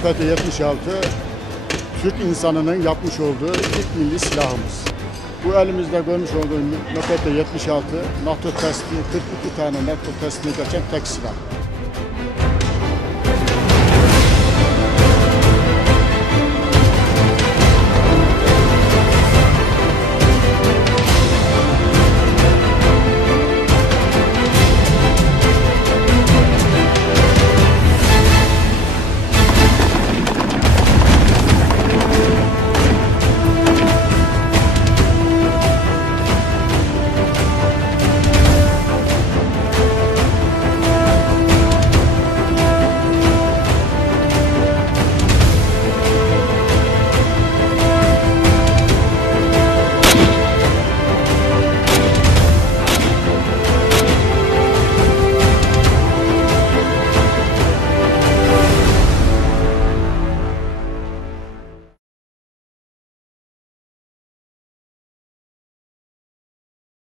MPT 76 Türk insanının yapmış olduğu ilk milli silahımız. Bu elimizde görmüş olduğumuz MPT 76 NATO testi 42 tane NATO testini geçen tek silah.